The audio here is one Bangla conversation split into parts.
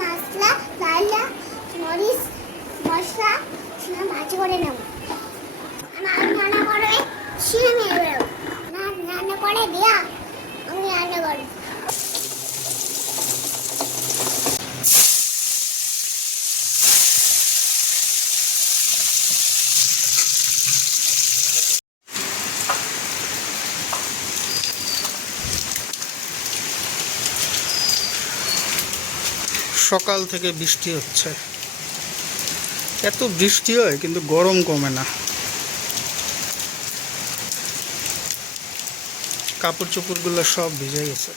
মশলা লাইলা মরিচ মশলা ভাজি করে নেব। আমি রান্না করে শিখে নেব না, রান্না করে দিয়া আমি রান্না করি। সকাল থেকে বৃষ্টি হচ্ছে, এত বৃষ্টি হয় কিন্তু গরম কমে না। কাপড় চোপড়গুলো সব ভিজে গেছে।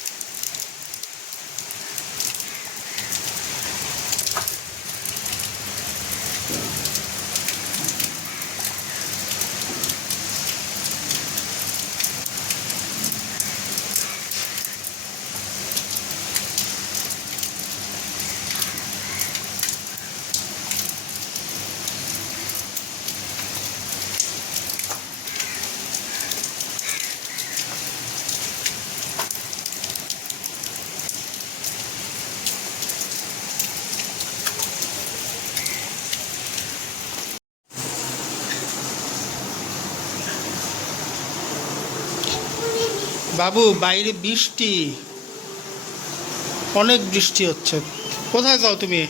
বাবু, বাইরে বৃষ্টি, অনেক বৃষ্টি হচ্ছে। কোথায় যাও তুমি?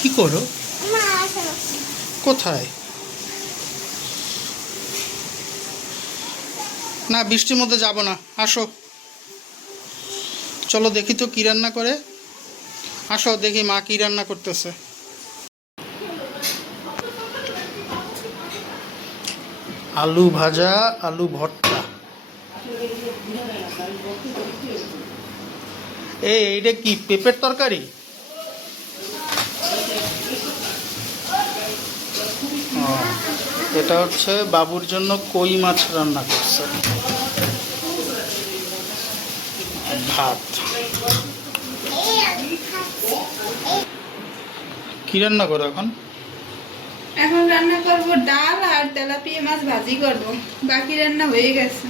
কি করো? কোথায়? না, বৃষ্টির মধ্যে যাব না, আসো। চলো দেখি তো কি রান্না করে। আসো দেখি মা কি রান্না করতেছে। আলু ভাজা, আলু ভর্তা। এইটা কি পেঁপের তরকারি? এটা হচ্ছে বাবুর জন্য কই মাছ রান্না করছে। ভাত। কি রান্না করো এখন? এখন রান্না করব ডাল আর তেলাপিয়া মাছ ভাজি করব, বাকি রান্না হয়ে গেছে।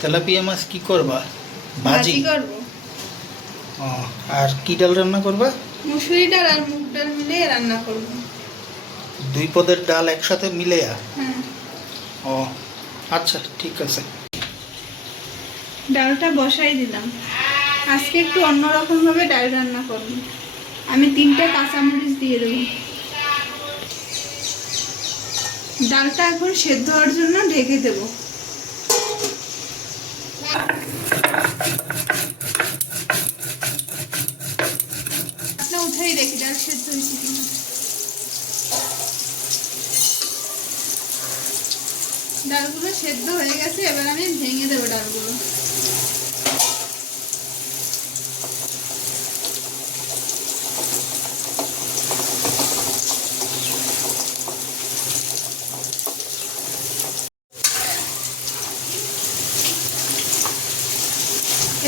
তেলাপিয়া মাছ কি করবা? ভাজি করব। আর কি ডাল রান্না করবা? মুসুরি ডাল আর মুগ ডাল মিলিয়ে রান্না করব। দুই পদের ডাল একসাথে মিলেয়া? হ্যাঁ। ও আচ্ছা, ঠিক আছে। ডালটা বসাই দিলাম। আজকে একটু অন্যরকম ভাবে ডাল রান্না করব। আমি 3টা কাঁচামরিচ দিয়ে দেব। ডালটা এখন সেদ্ধ হওয়ার জন্য ঢেকে দেব। উঠেই দেখি ডাল সেদ্ধ হয়েছে কিনা। ডালগুলো সেদ্ধ হয়ে গেছে, এবার আমি ভেঙে দেবো ডালগুলো।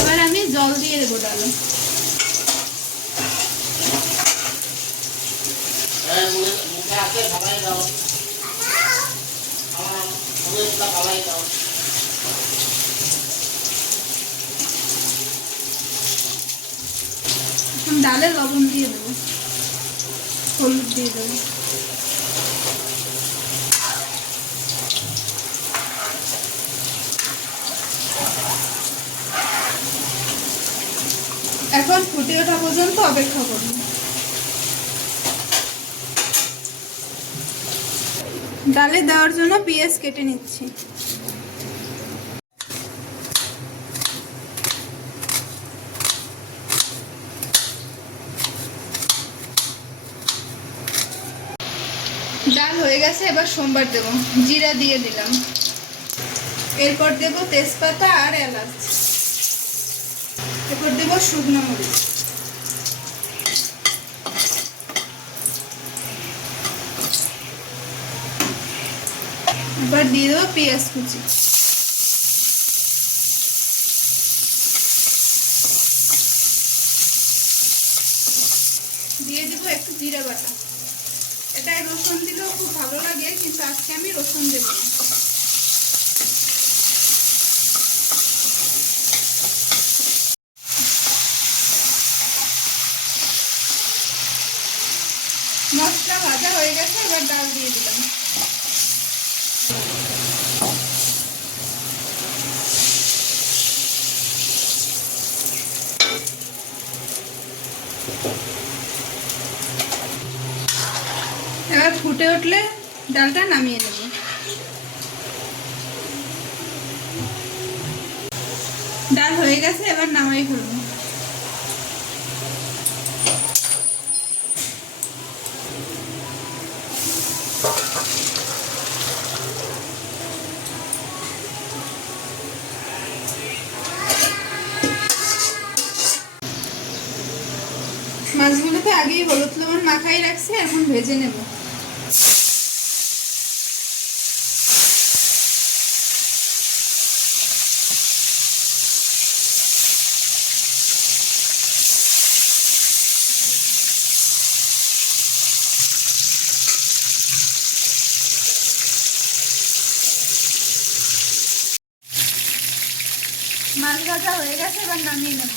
এবার আমি জল দিয়ে দেবো ডালে। ডালে লবণ দিয়ে দেবো, হলুদ দিয়ে দেবো। এখন ফুটে ওঠা পর্যন্ত অপেক্ষা করব। ডালে দেওয়ার জন্য পেঁয়াজ কেটে নিচ্ছি। ডাল হয়ে গেছে, এবার সোমবার দেব। জিরা দিয়ে দিলাম, এরপর দেব তেজপাতা আর এলাচ, এরপর দেব শুকনো মরিচ, এবার দিয়ে দেবো পেঁয়াজ কুচি। দিয়ে দিব একটু জিরা বাটা। এটায় রসুন দিলেও খুব ভালো লাগে, কিন্তু আজকে আমি রসুন দেব না। মশলা ভাজা হয়ে গেছে, এবার ডাল দিয়ে দিলাম। এবার ফুটে উঠলে ডালটা নামিয়ে নেব। ডাল হয়ে গেছে, এবার নামাই ফেলবো। মাছগুলোতে আগেই হলুদ লবণ মাখাই রাখছি, এখন ভেজে নেব। মাছ ভাজা হয়ে গেছে, এবার নামিয়ে নেব।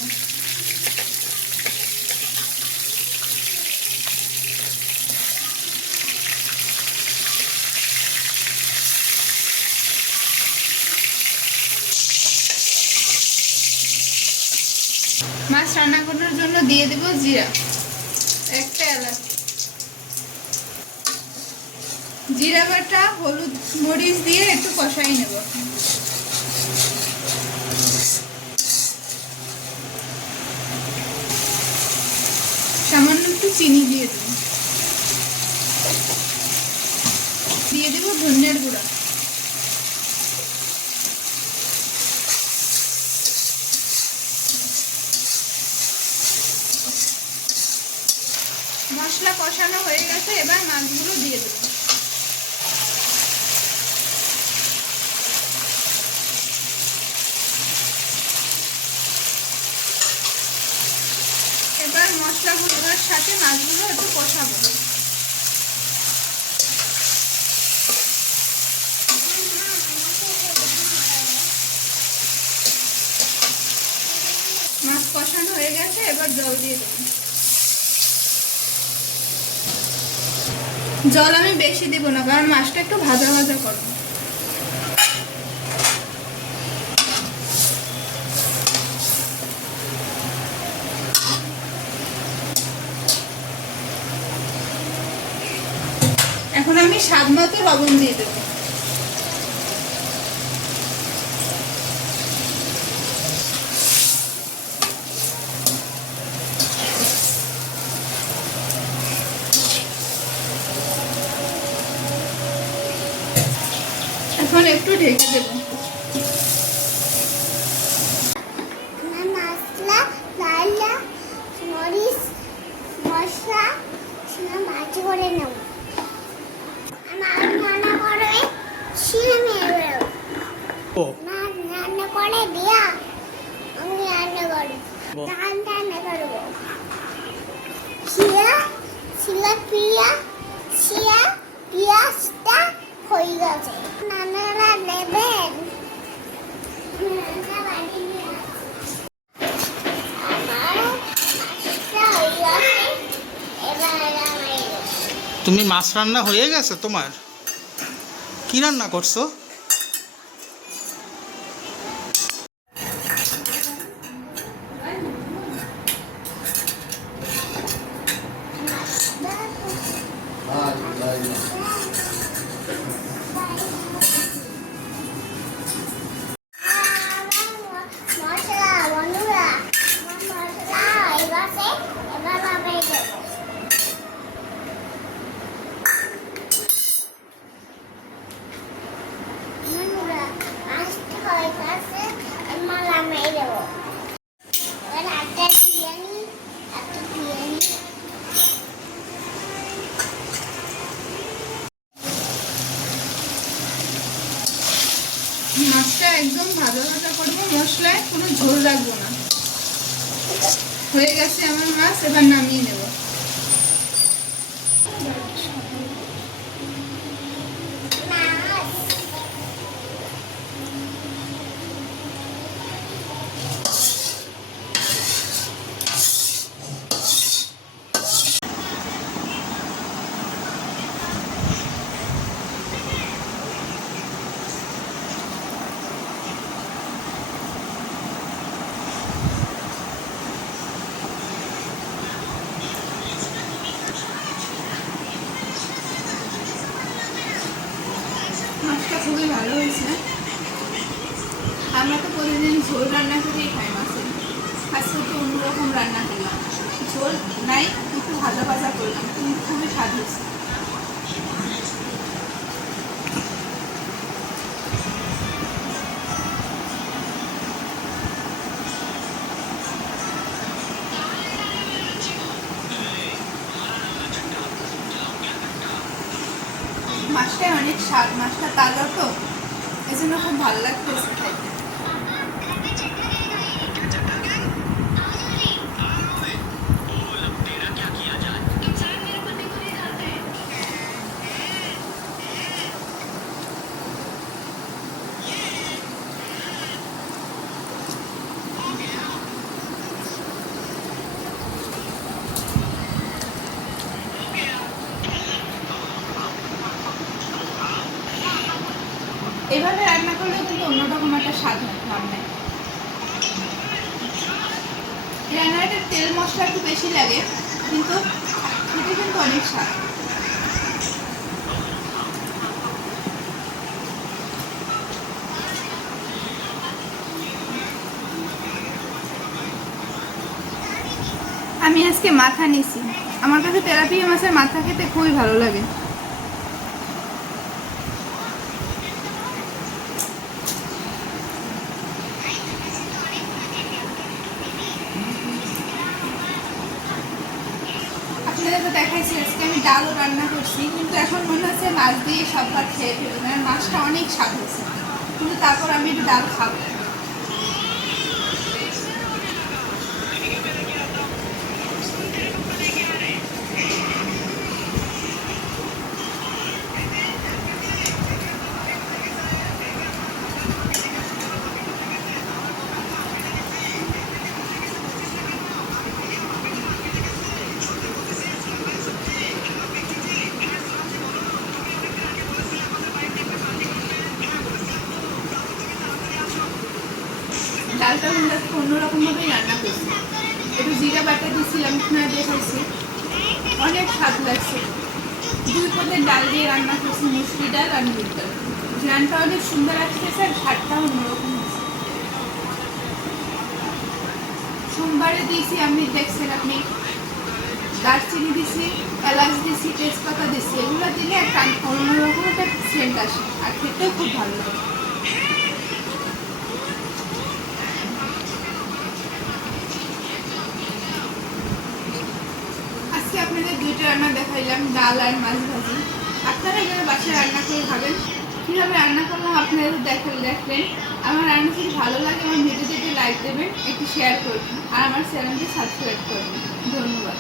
মাছ রান্না করার জন্য দিয়ে দেব জিরা, একটা এলাচ, জিরা বাটা, হলুদ মরিচ দিয়ে একটু কষাই নেব। সামান্য একটু চিনি দিয়ে দেব। দিয়ে দেব ধনিয়ার গুঁড়া। মশলা কষানো হয়ে গেছে, এবার মাছগুলো দিয়ে দেব। এবার মশলাগুলোর সাথে মাছগুলো একটু কষাবো। মাছ কষানো হয়ে গেছে, এবার জল দিয়ে দেব। জল আমি বেশি দেব না, কারণ মাছটা একটু ভাজা ভাজা করব। এখন আমি স্বাদ মতো লবণ দিয়ে দেব। এখন একটু ঢেকে দেব। মশলা ডালটা মরিচ মশলা ভাজি করে নেব। রান্না করে শিমে ও রান্না করে দিয়া আমি রান্না করবো। ধান রান্না করবো। পেঁয়াজটা হয়ে গেছে। নানারা নেবেন। তুমি মাছ রান্না হয়ে গেছে তোমার? কি রান্না করছো? মাছটা একদম ভাজা ভাজা করবো, মশলায় কোনো ঝোল রাখবো না। হয়ে গেছে আমার মাছ, এবার নামিয়ে নেব। ঝোল রান্না করেই খাই মাছের। আজকে তো অন্যরকম রান্না করলাম, ঝোল নাই, একটু ভাজা ভাজা করলাম, কিন্তু খুবই স্বাদ হয়েছে। মাছটা অনেক স্বাদ, মাছটা তাজা তো, এই জন্য খুব ভালো লাগতেছে খাইতে। এভাবে রান্না করলে কিন্তু অন্যরকম একটা স্বাদ রান্নায়। রান্নাটা তেল মশলা একটু বেশি লাগে, কিন্তু খেতে কিন্তু অনেক স্বাদ। আমি আজকে মাথা নিছি, আমার কাছে তেলাপিয়া মাছের মাথা খেতে খুবই ভালো লাগে। আপনাদের তো দেখাইছি আজকে আমি ডালও রান্না করছি, কিন্তু এখন মনে হচ্ছে মাছ দিয়ে সব ভাত খেয়ে ফেলবো, মানে মাছটা অনেক স্বাদ হয়েছে, কিন্তু তারপর আমি একটু ডাল খাবো। ডালটা কিন্তু আজকে অন্যরকমভাবেই রান্না করছি, একটু জিরা বাটা দিয়েছিলাম, আপনারা দেখাইছি, অনেক স্বাদ লাগছে। 2 পদের ডাল দিয়ে রান্না করছি, মুসুরি ডাল আর মুগ ডাল। রান্নাটা অনেক সুন্দর আসতেছে আর স্বাদটাও অন্যরকম হয়েছে। সোমবারে দিয়েছি, আপনি দেখছেন, আপনি দারচিনি দিছি, এলাচ দিছি, তেজপাতা দিছি, এগুলো দিলে একটা অন্যরকম একটা সেন্ট আসে আর খেতেও খুব ভালো লাগে। আজকে আপনাদের 2টা রান্না দেখাইলাম, ডাল আর মাছ ভাজি। আপনারা এভাবে বাসায় রান্না করে খাবেন। কীভাবে রান্না করলাম আপনারা দেখলেন। আমার রান্না যদি ভালো লাগে আমার ভিডিওতে লাইক দেবেন, একটু শেয়ার করবেন আর আমার চ্যানেলটি সাবস্ক্রাইব করবেন। ধন্যবাদ।